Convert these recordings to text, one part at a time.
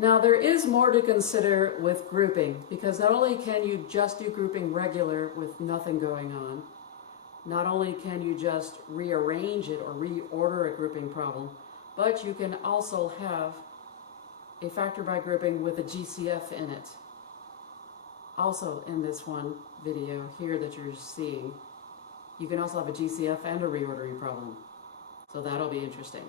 Now there is more to consider with grouping, because not only can you just do grouping regular with nothing going on, not only can you just rearrange it or reorder a grouping problem, but you can also have a factor by grouping with a GCF in it. Also in this one video here that you're seeing, you can also have a GCF and a reordering problem. So that'll be interesting.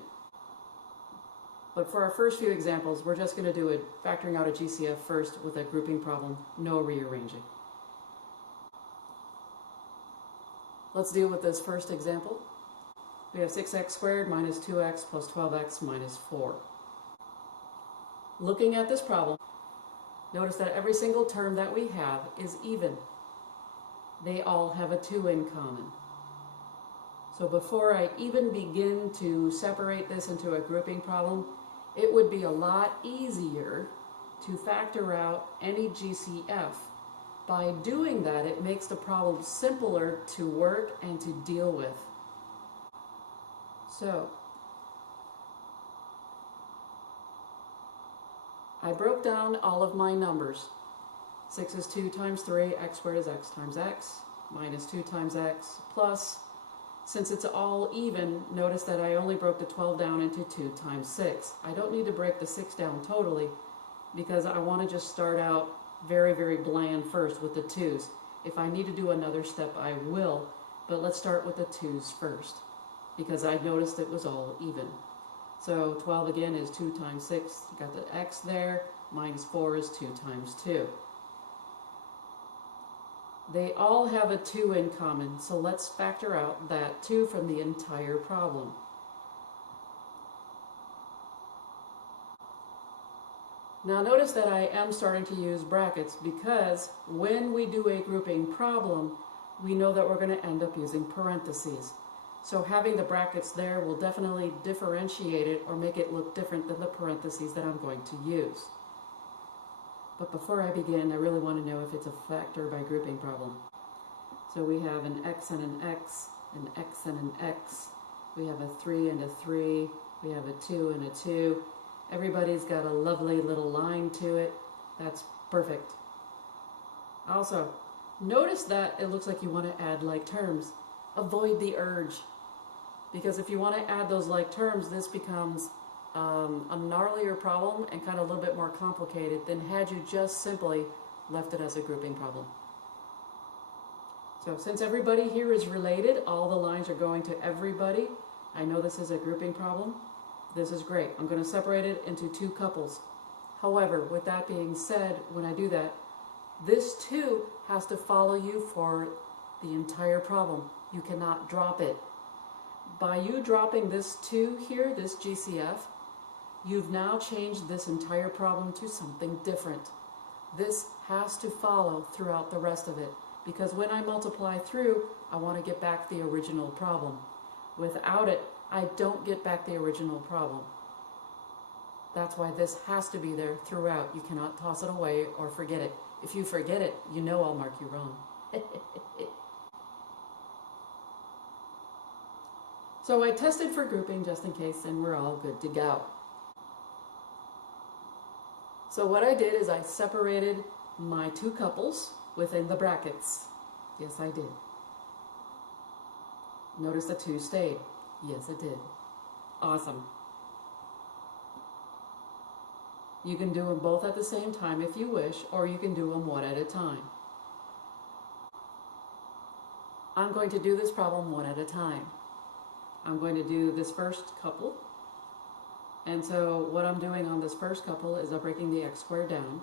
But for our first few examples, we're just going to do it factoring out a GCF first with a grouping problem, no rearranging. Let's deal with this first example. We have 6x squared minus 2x plus 12x minus 4. Looking at this problem, notice that every single term that we have is even. They all have a 2 in common. So before I even begin to separate this into a grouping problem, it would be a lot easier to factor out any GCF. By doing that, it makes the problem simpler to work and to deal with. So, I broke down all of my numbers. 6 is 2 times 3, x squared is x times x, minus 2 times x, plus, since it's all even, notice that I only broke the 12 down into 2 times 6. I don't need to break the 6 down totally, because I want to just start out very, very bland first with the 2's. If I need to do another step, I will, but let's start with the 2's first, because I noticed it was all even. So 12 again is 2 times 6, got the x there, minus 4 is 2 times 2. They all have a 2 in common, so let's factor out that 2 from the entire problem. Now notice that I am starting to use brackets because when we do a grouping problem, we know that we're going to end up using parentheses. So having the brackets there will definitely differentiate it or make it look different than the parentheses that I'm going to use. But before I begin, I really want to know if it's a factor by grouping problem. So we have an x and an x, an x and an x. We have a 3 and a 3. We have a 2 and a 2. Everybody's got a lovely little line to it. That's perfect. Also, notice that it looks like you want to add like terms. Avoid the urge. Because if you want to add those like terms, this becomes a gnarlier problem and kind of a little bit more complicated than had you just simply left it as a grouping problem. So since everybody here is related, all the lines are going to everybody. I know this is a grouping problem. This is great. I'm going to separate it into 2 couples. However, with that being said, when I do that, this 2 has to follow you for the entire problem. You cannot drop it. By you dropping this 2 here, this GCF, you've now changed this entire problem to something different. This has to follow throughout the rest of it, because when I multiply through, I want to get back the original problem. Without it, I don't get back the original problem. That's why this has to be there throughout. You cannot toss it away or forget it. If you forget it, you know I'll mark you wrong. So I tested for grouping just in case, and we're all good to go. So what I did is I separated my 2 couples within the brackets. Yes, I did. Notice the 2 stayed. Yes, it did. Awesome. You can do them both at the same time if you wish, or you can do them one at a time. I'm going to do this problem one at a time. I'm going to do this first couple. And so what I'm doing on this first couple is I'm breaking the x squared down.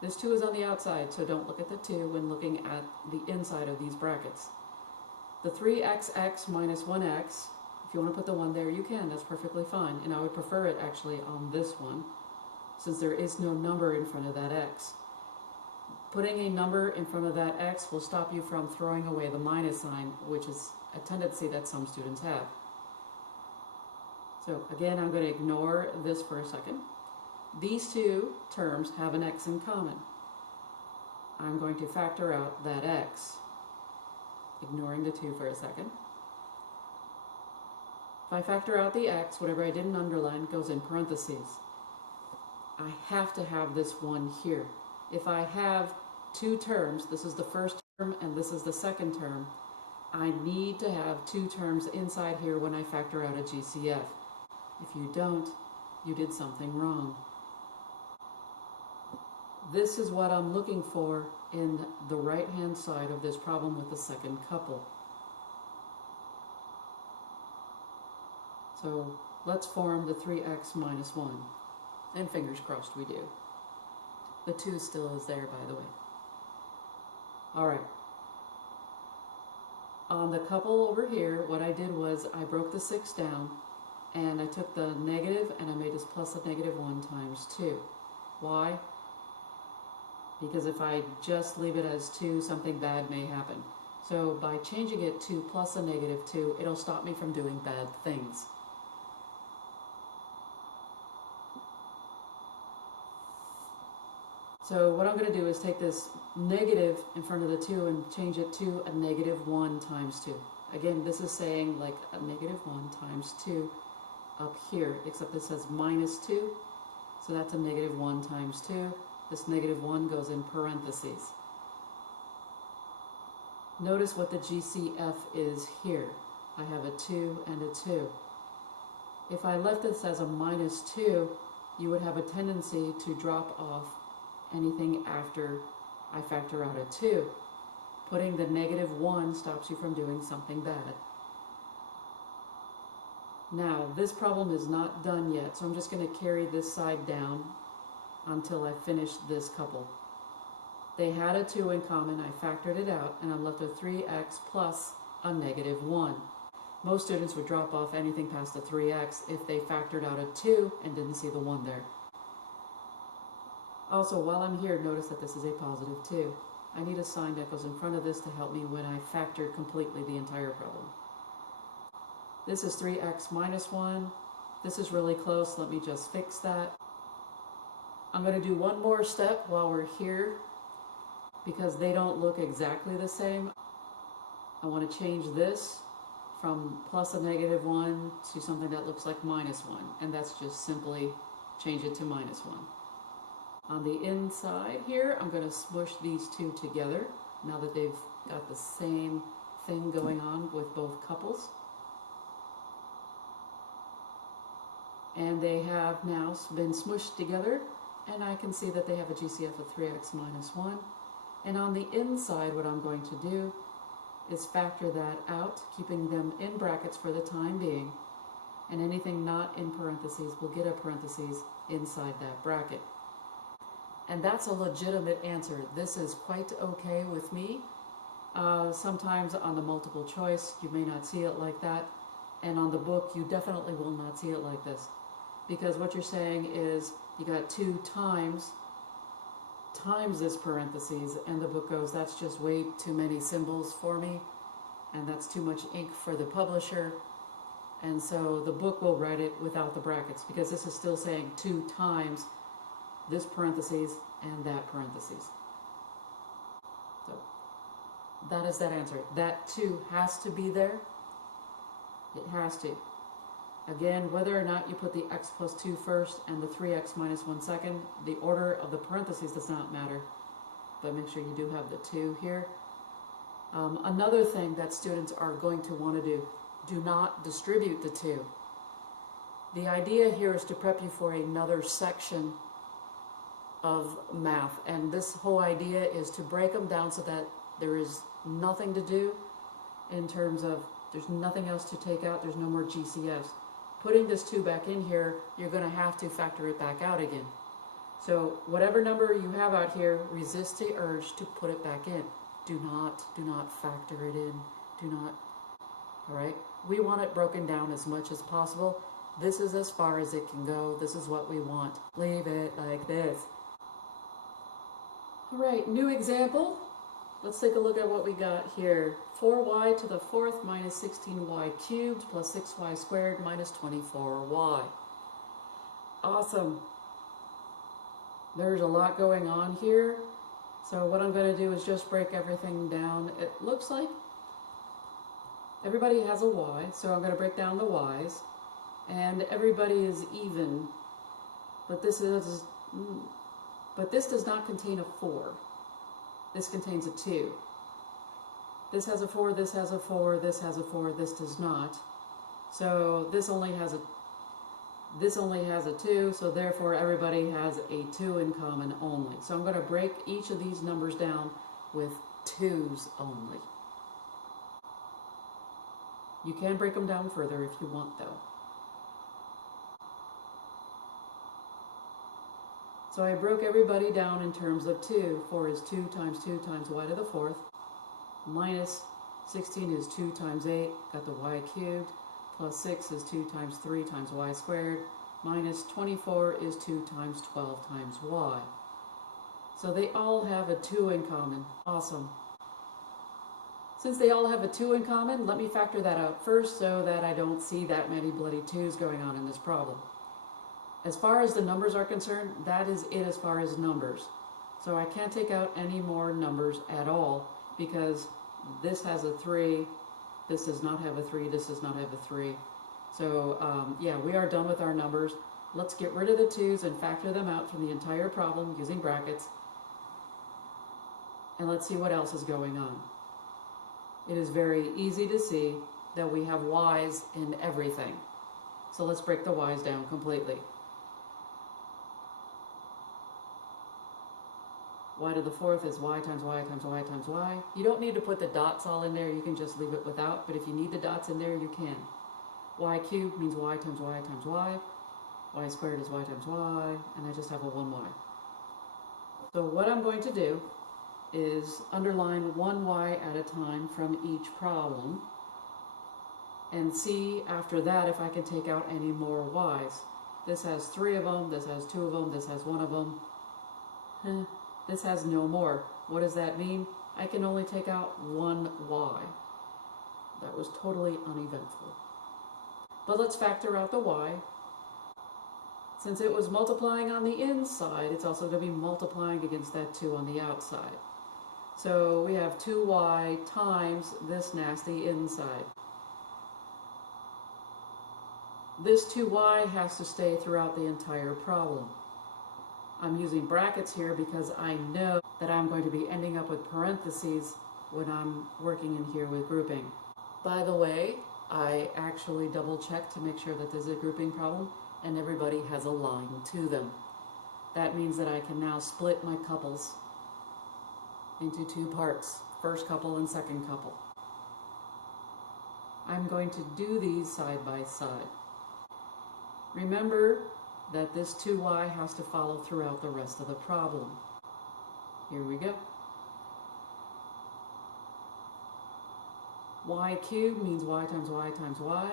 This 2 is on the outside, so don't look at the 2 when looking at the inside of these brackets. The 3xx minus 1x, if you want to put the 1 there, you can. That's perfectly fine. And I would prefer it actually on this one, since there is no number in front of that x. Putting a number in front of that x will stop you from throwing away the minus sign, which is a tendency that some students have. So again, I'm going to ignore this for a second. These 2 terms have an x in common. I'm going to factor out that x, ignoring the 2 for a second. If I factor out the x, whatever I didn't underline goes in parentheses. I have to have this 1 here. If I have 2 terms, this is the first term and this is the second term, I need to have 2 terms inside here when I factor out a GCF. If you don't, you did something wrong. This is what I'm looking for in the right-hand side of this problem with the second couple. So let's form the 3x minus 1. And fingers crossed we do. The 2 still is there, by the way. Alright. On the couple over here, what I did was I broke the 6 down, and I took the negative and I made this plus a negative 1 times 2. Why? Because if I just leave it as 2, something bad may happen. So by changing it to plus a negative 2, it'll stop me from doing bad things. So what I'm going to do is take this negative in front of the 2 and change it to a negative 1 times 2. Again, this is saying like a negative 1 times 2 up here, except this says minus 2. So that's a negative 1 times 2. This negative 1 goes in parentheses. Notice what the GCF is here. I have a 2 and a 2. If I left this as a minus 2, you would have a tendency to drop off anything after I factor out a 2. Putting the negative 1 stops you from doing something bad. Now, this problem is not done yet, so I'm just going to carry this side down until I finish this couple. They had a 2 in common, I factored it out, and I'm left with 3x plus a negative 1. Most students would drop off anything past the 3x if they factored out a 2 and didn't see the 1 there. Also, while I'm here, notice that this is a positive 2. I need a sign that goes in front of this to help me when I factor completely the entire problem. This is 3x minus 1. This is really close. Let me just fix that. I'm going to do one more step while we're here because they don't look exactly the same. I want to change this from plus a negative 1 to something that looks like minus 1. And that's just simply change it to minus 1. On the inside here, I'm going to smush these 2 together now that they've got the same thing going on with both couples. And they have now been smushed together, and I can see that they have a GCF of 3x minus 1. And on the inside, what I'm going to do is factor that out, keeping them in brackets for the time being, and anything not in parentheses will get a parentheses inside that bracket. And that's a legitimate answer. This is quite okay with me. Sometimes on the multiple choice, you may not see it like that. And on the book, you definitely will not see it like this. Because what you're saying is you got 2 times this parentheses, and the book goes, that's just way too many symbols for me, and that's too much ink for the publisher. And so the book will write it without the brackets, because this is still saying 2 times this parentheses and that parentheses. So that is that answer. That 2 has to be there. It has to. Again, whether or not you put the x plus 2 first and the 3x minus 1 second, the order of the parentheses does not matter. But make sure you do have the 2 here. Another thing that students are going to want to do not distribute the 2. The idea here is to prep you for another section of math, and this whole idea is to break them down so that there is nothing to do in terms of there's nothing else to take out, there's no more GCFs. Putting this 2 back in here, you're going to have to factor it back out again. So whatever number you have out here, resist the urge to put it back in. Do not factor it in. Do not. All right? We want it broken down as much as possible. This is as far as it can go. This is what we want. Leave it like this. All right, new example. Let's take a look at what we got here. 4y to the 4th minus 16y cubed plus 6y squared minus 24y. Awesome. There's a lot going on here. So what I'm going to do is just break everything down. It looks like everybody has a y, so I'm going to break down the y's. And everybody is even. But this is But this does not contain a 4. This contains a 2. This has a 4, this has a 4, this has a 4, this does not. So this only has a 2, so therefore everybody has a 2 in common only. So I'm going to break each of these numbers down with 2's only. You can break them down further if you want, though. So I broke everybody down in terms of 2. 4 is 2 times y to the 4th. Minus 16 is 2 times 8, got the y cubed. Plus 6 is 2 times 3 times y squared. Minus 24 is 2 times 12 times y. So they all have a 2 in common. Awesome. Since they all have a 2 in common, let me factor that out first so that I don't see that many bloody 2's going on in this problem. As far as the numbers are concerned, that is it as far as numbers. So I can't take out any more numbers at all because this has a 3, this does not have a 3, this does not have a 3. So yeah, we are done with our numbers. Let's get rid of the 2's and factor them out from the entire problem using brackets. And let's see what else is going on. It is very easy to see that we have y's in everything. So let's break the y's down completely. Y to the 4th is y times y times y times y. You don't need to put the dots all in there, you can just leave it without, but if you need the dots in there, you can. Y cubed means y times y times y. Y squared is y times y, and I just have a 1y. So what I'm going to do is underline one y at a time from each problem and see after that if I can take out any more y's. This has 3 of them, this has 2 of them, this has 1 of them. This has no more. What does that mean? I can only take out one y. That was totally uneventful. But let's factor out the y. Since it was multiplying on the inside, it's also going to be multiplying against that 2 on the outside. So we have 2y times this nasty inside. This 2y has to stay throughout the entire problem. I'm using brackets here because I know that I'm going to be ending up with parentheses when I'm working in here with grouping. By the way, I actually double checked to make sure that this is a grouping problem and everybody has a line to them. That means that I can now split my couples into 2 parts, first couple and second couple. I'm going to do these side by side. Remember that this 2y has to follow throughout the rest of the problem. Here we go. Y cubed means y times y times y,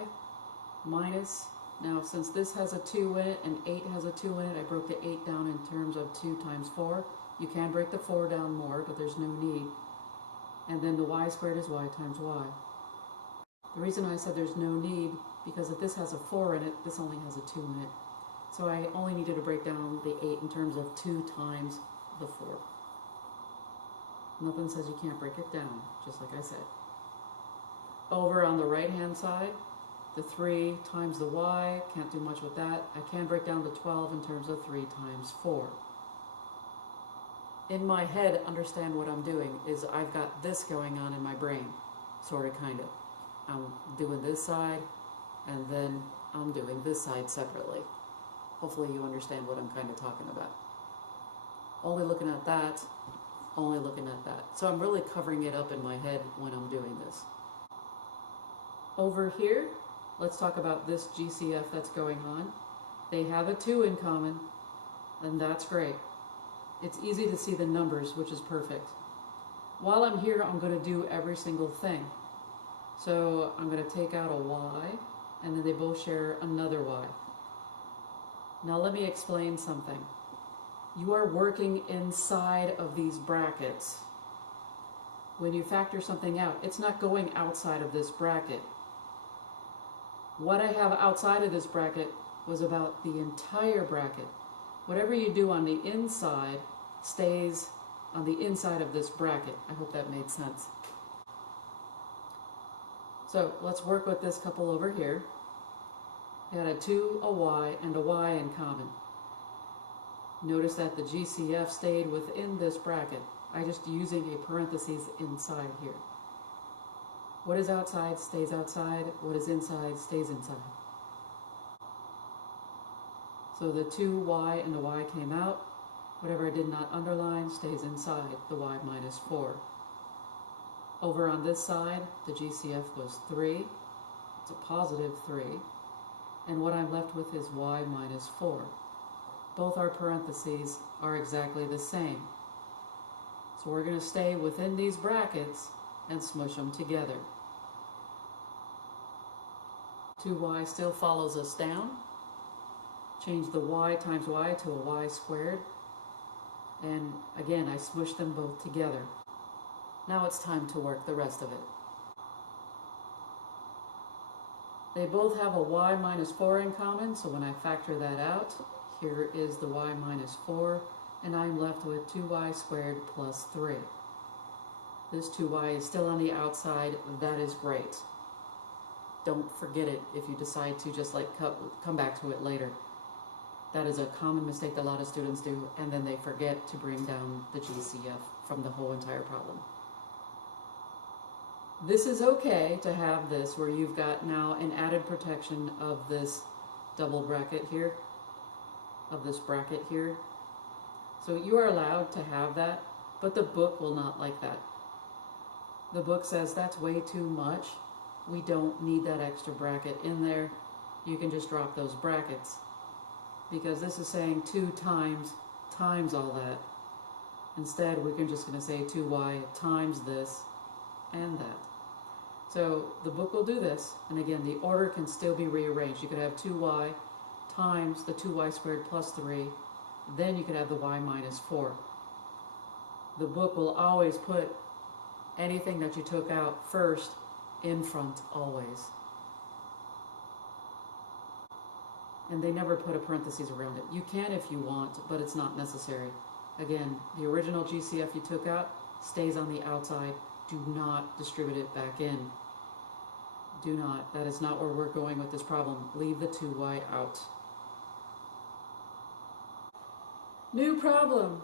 minus, now since this has a 2 in it and 8 has a 2 in it, I broke the 8 down in terms of 2 times 4. You can break the 4 down more, but there's no need. And then the y squared is y times y. The reason I said there's no need, because if this has a 4 in it, this only has a 2 in it. So I only needed to break down the 8 in terms of 2 times the 4. Nothing says you can't break it down, just like I said. Over on the right-hand side, the 3 times the y, can't do much with that. I can break down the 12 in terms of 3 times 4. In my head, understand what I'm doing is I've got this going on in my brain, sort of, kind of. I'm doing this side, and then I'm doing this side separately. Hopefully you understand what I'm kind of talking about. Only looking at that, only looking at that. So I'm really covering it up in my head when I'm doing this. Over here, let's talk about this GCF that's going on. They have a 2 in common, and that's great. It's easy to see the numbers, which is perfect. While I'm here, I'm going to do every single thing. So I'm going to take out a y, and then they both share another y. Now let me explain something. You are working inside of these brackets. When you factor something out, it's not going outside of this bracket. What I have outside of this bracket was about the entire bracket. Whatever you do on the inside stays on the inside of this bracket. I hope that made sense. So let's work with this couple over here. They had a 2, a y, and a y in common. Notice that the GCF stayed within this bracket. I'm just using a parentheses inside here. What is outside stays outside. What is inside stays inside. So the 2y and the y came out. Whatever I did not underline stays inside the y minus 4. Over on this side, the GCF was 3. It's a positive 3. And what I'm left with is y minus 4. Both our parentheses are exactly the same. So we're going to stay within these brackets and smush them together. 2y still follows us down. Change the y times y to a y squared. And again, I smush them both together. Now it's time to work the rest of it. They both have a y minus 4 in common, so when I factor that out, here is the y minus 4, and I'm left with 2y squared plus 3. This 2y is still on the outside. That is great. Don't forget it if you decide to just like come back to it later. That is a common mistake that a lot of students do, and then they forget to bring down the GCF from the whole entire problem. This is okay to have this where you've got now an added protection of this double bracket here, of this bracket here. So you are allowed to have that, but the book will not like that. The book says that's way too much. We don't need that extra bracket in there. You can just drop those brackets, because this is saying 2 times all that. Instead, we're just going to say 2y times this and that. So the book will do this, and again, the order can still be rearranged. You could have 2y times the 2y squared plus 3, then you could have the y minus 4. The book will always put anything that you took out first in front, always. And they never put a parentheses around it. You can if you want, but it's not necessary. Again, the original GCF you took out stays on the outside. Do not distribute it back in. Do not. That is not where we're going with this problem. Leave the 2y out. New problem.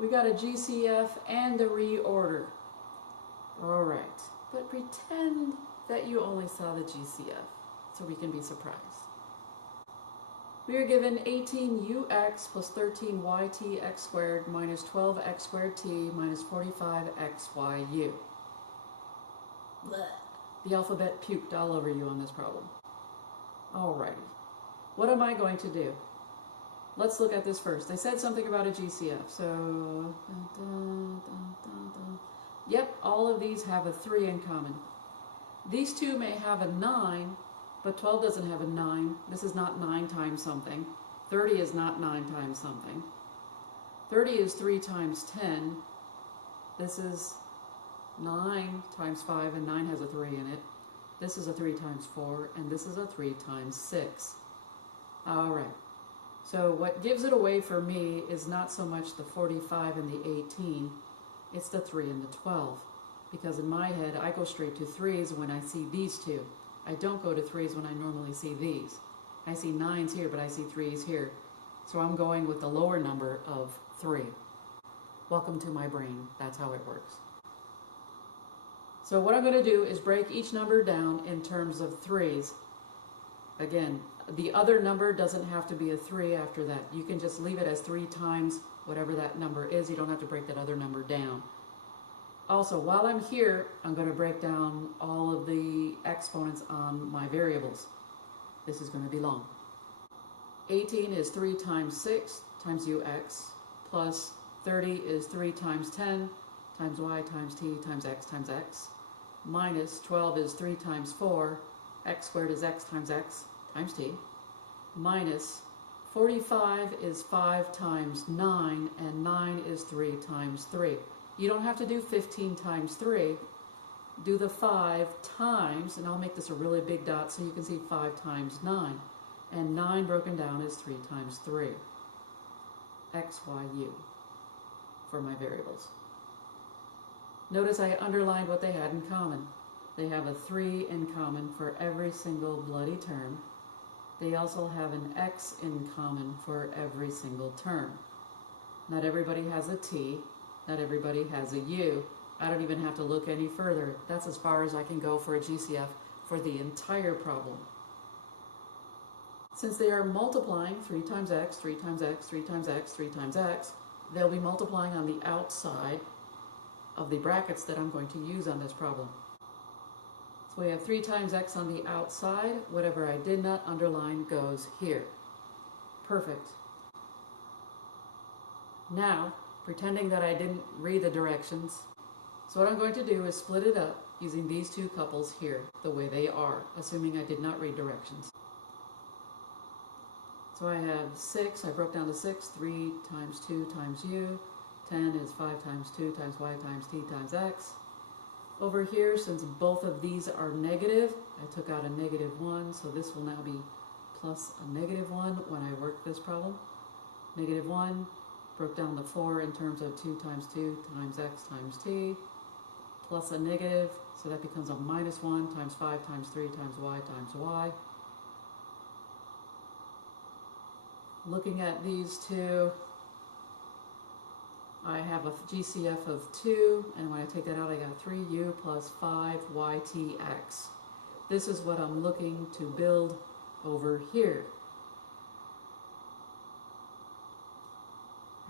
We got a GCF and a reorder. All right. But pretend that you only saw the GCF so we can be surprised. We are given 18ux plus 13yt x squared minus 12x squared t minus 45xyu. Blech. The alphabet puked all over you on this problem. Alrighty. What am I going to do? Let's look at this first. They said something about a GCF, so... Yep, all of these have a 3 in common. These two may have a 9, but 12 doesn't have a 9. This is not 9 times something. 30 is not 9 times something. 30 is 3 times 10. This is 9 times 5, and 9 has a 3 in it. This is a 3 times 4, and this is a 3 times 6. All right. So what gives it away for me is not so much the 45 and the 18, it's the 3 and the 12. Because in my head, I go straight to 3s when I see these two. I don't go to 3s when I normally see these. I see 9s here, but I see 3s here. So I'm going with the lower number of 3. Welcome to my brain. That's how it works. So what I'm going to do is break each number down in terms of 3s. Again, the other number doesn't have to be a 3 after that. You can just leave it as 3 times whatever that number is. You don't have to break that other number down. Also, while I'm here, I'm going to break down all of the exponents on my variables. This is going to be long. 18 is 3 times 6 times ux, plus 30 is 3 times 10 times y times t times x, minus 12 is 3 times 4, x squared is x times t, minus 45 is 5 times 9, and 9 is 3 times 3. You don't have to do 15 times 3. Do the 5 times, and I'll make this a really big dot so you can see 5 times 9. And 9 broken down is 3 times 3. X, Y, U for my variables. Notice I underlined what they had in common. They have a 3 in common for every single bloody term. they also have an x in common for every single term. Not everybody has a t, not everybody has a u. I don't even have to look any further. That's as far as I can go for a GCF for the entire problem. Since they are multiplying 3 times x, 3 times x, 3 times x, 3 times x, they'll be multiplying on the outside of the brackets that I'm going to use on this problem. So we have 3 times x on the outside. Whatever I did not underline goes here. Perfect. Now, pretending that I didn't read the directions, so what I'm going to do is split it up using these two couples here, the way they are, assuming I did not read directions. So I have 6, I broke down to 6, 3 times 2 times u, 10 is 5 times 2 times y times t times x. Over here, since both of these are negative, I took out a -1, so this will now be plus a -1 when I work this problem. -1, broke down the 4 in terms of 2 times 2 times x times t, plus a negative, so that becomes a -1 times 5 times 3 times y. Looking at these two, I have a GCF of 2, and when I take that out, I got 3u plus 5ytx. This is what I'm looking to build over here.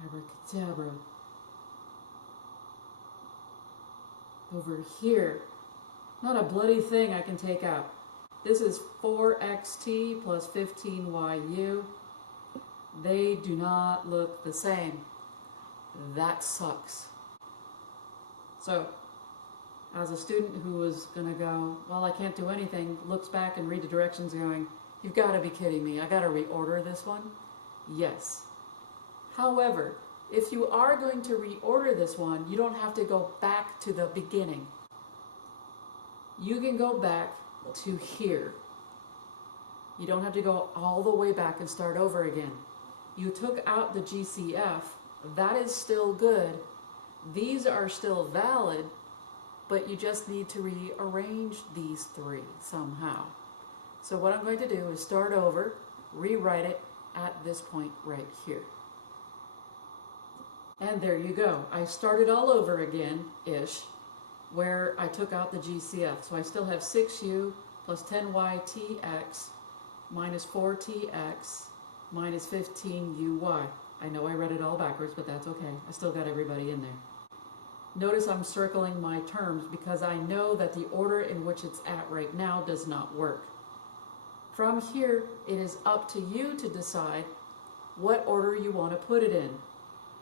Abracadabra. Over here. Not a bloody thing I can take out. This is 4xt plus 15yu. They do not look the same. That sucks. So, as a student who was going to go, well, I can't do anything, looks back and read the directions going, you've got to be kidding me, I got to reorder this one? Yes. However, if you are going to reorder this one, you don't have to go back to the beginning. You can go back to here. You don't have to go all the way back and start over again. You took out the GCF, that is still good. These are still valid, but you just need to rearrange these three somehow. So what I'm going to do is start over, rewrite it at this point right here. And there you go. I started all over again-ish, where I took out the GCF. So I still have 6u plus 10ytx minus 4tx minus 15uy. I know I read it all backwards, but that's okay. I still got everybody in there. Notice I'm circling my terms because I know that the order in which it's at right now does not work. From here, it is up to you to decide what order you want to put it in.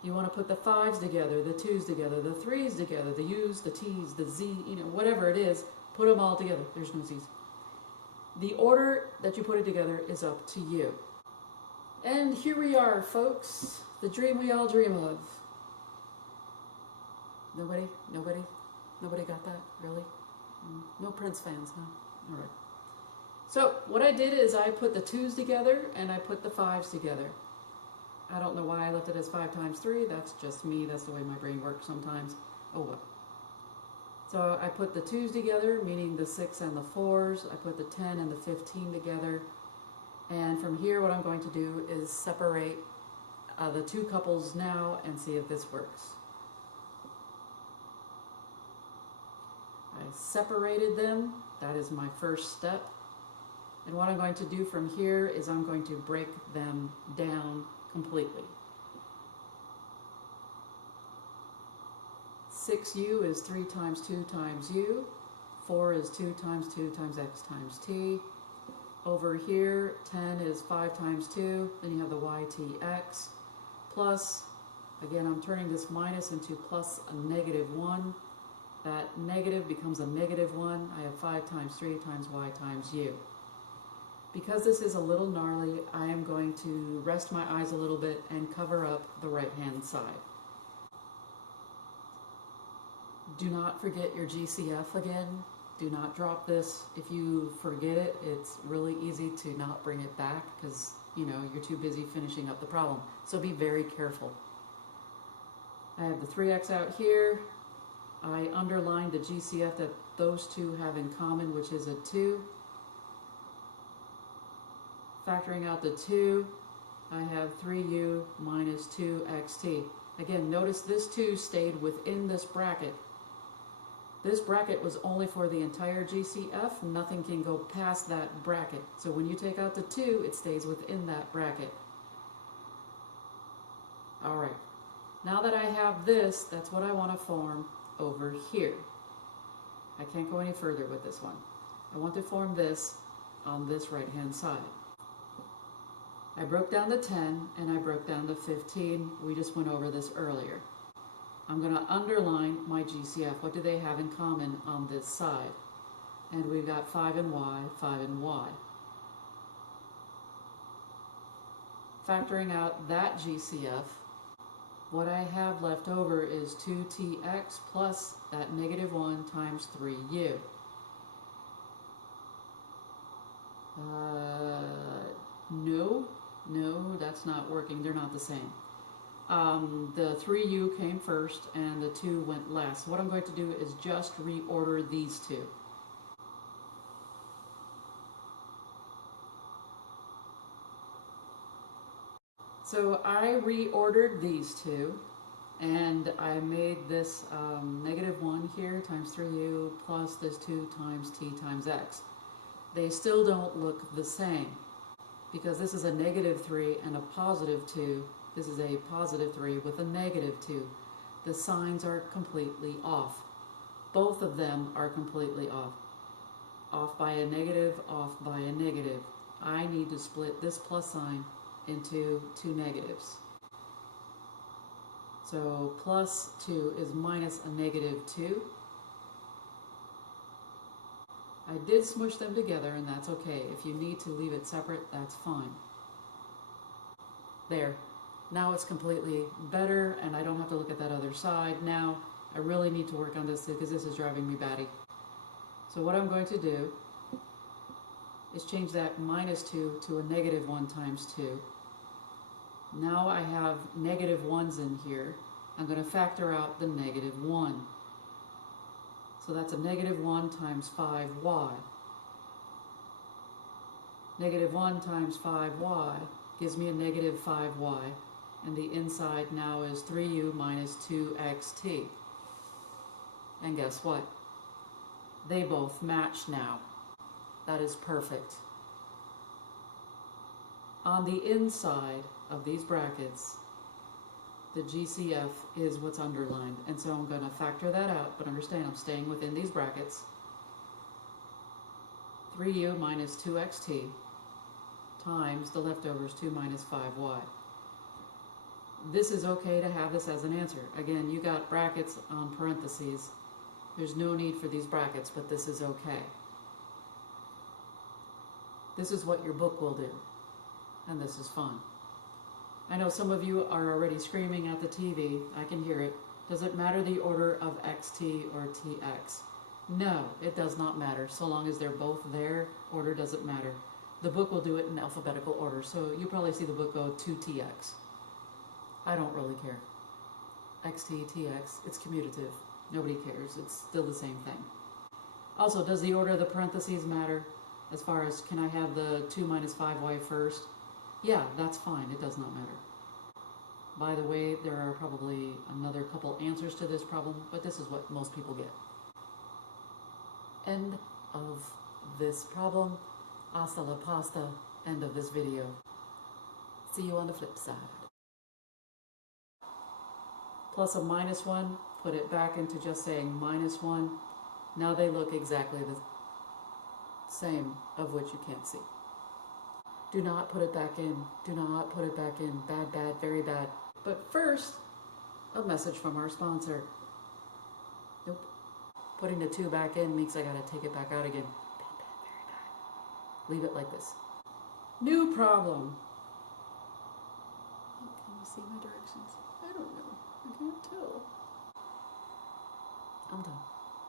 You want to put the 5s together, the 2s together, the 3s together, the u's, the t's, the z, whatever it is, put them all together. There's no z's. The order that you put it together is up to you. And here we are, folks. The dream we all dream of. Nobody got that? Really? No Prince fans, huh? All right. So what I did is I put the 2's together and I put the 5's together. I don't know why I left it as 5 times 3. That's just me. That's the way my brain works sometimes. Oh well. So I put the 2's together, meaning the 6 and the 4's. I put the 10 and the 15 together. And from here, what I'm going to do is separate the two couples now and see if this works. I separated them. That is my first step. And what I'm going to do from here is I'm going to break them down completely. 6u is 3 times 2 times u. 4 is 2 times 2 times x times t. Over here, 10 is 5 times 2. Then you have the ytx. Plus, again, I'm turning this minus into plus a -1. That negative becomes a -1. I have 5 times 3 times y times u. Because this is a little gnarly, I am going to rest my eyes a little bit and cover up the right-hand side. Do not forget your GCF again. Do not drop this. If you forget it, it's really easy to not bring it back because, you're too busy finishing up the problem. So be very careful. I have the 3x out here. I underlined the GCF that those two have in common, which is a 2. Factoring out the 2, I have 3u minus 2xt. Again, notice this 2 stayed within this bracket. This bracket was only for the entire GCF. Nothing can go past that bracket. So when you take out the 2, it stays within that bracket. Alright, now that I have this, that's what I want to form over here. I can't go any further with this one. I want to form this on this right-hand side. I broke down the 10 and I broke down the 15. We just went over this earlier. I'm going to underline my GCF. What do they have in common on this side? And we've got 5 and y, 5 and y. Factoring out that GCF, what I have left over is 2tx plus that negative 1 times 3u. No, that's not working. They're not the same. The 3u came first and the 2 went last. What I'm going to do is just reorder these two. So I reordered these two, and I made this negative 1 here times 3u plus this 2 times t times x. They still don't look the same because this is a negative 3 and a positive 2. This is a positive 3 with a negative 2. The signs are completely off. Both of them are completely off. Off by a negative, off by a negative. I need to split this plus sign into two negatives. So plus 2 is minus a negative 2. I did smush them together, and that's okay. If you need to leave it separate, that's fine. There. Now it's completely better, and I don't have to look at that other side. Now, I really need to work on this because this is driving me batty. So what I'm going to do is change that minus 2 to a negative 1 times 2. Now I have negative 1's in here. I'm going to factor out the negative 1. So that's a negative 1 times 5y. Negative 1 times 5y gives me a negative 5y. And the inside now is 3u minus 2xt. And guess what? They both match now. That is perfect. On the inside of these brackets, the GCF is what's underlined. And so I'm going to factor that out, but understand I'm staying within these brackets. 3u minus 2xt times the leftovers 2 minus 5y. This is okay to have this as an answer. Again, you got brackets on parentheses. There's no need for these brackets, but this is okay. This is what your book will do, and this is fun. I know some of you are already screaming at the TV. I can hear it. Does it matter the order of xt or tx? No, it does not matter. So long as they're both there, order doesn't matter. The book will do it in alphabetical order, so you probably see the book go 2tx. I don't really care. xt, tx, it's commutative. Nobody cares. It's still the same thing. Also, does the order of the parentheses matter? As far as, can I have the 2 minus 5y first? Yeah, that's fine. It does not matter. By the way, there are probably another couple answers to this problem, but this is what most people get. End of this problem. Hasta la pasta. End of this video. See you on the flip side. Plus a minus 1, put it back into just saying minus 1. Now they look exactly the same, of which you can't see. Do not put it back in. Do not put it back in. Bad, bad, very bad. But first, a message from our sponsor. Nope. Putting the 2 back in means I gotta take it back out again. Bad, bad, very bad. Leave it like this. New problem. Can you see my directions? I don't know. I can't tell. I'm done.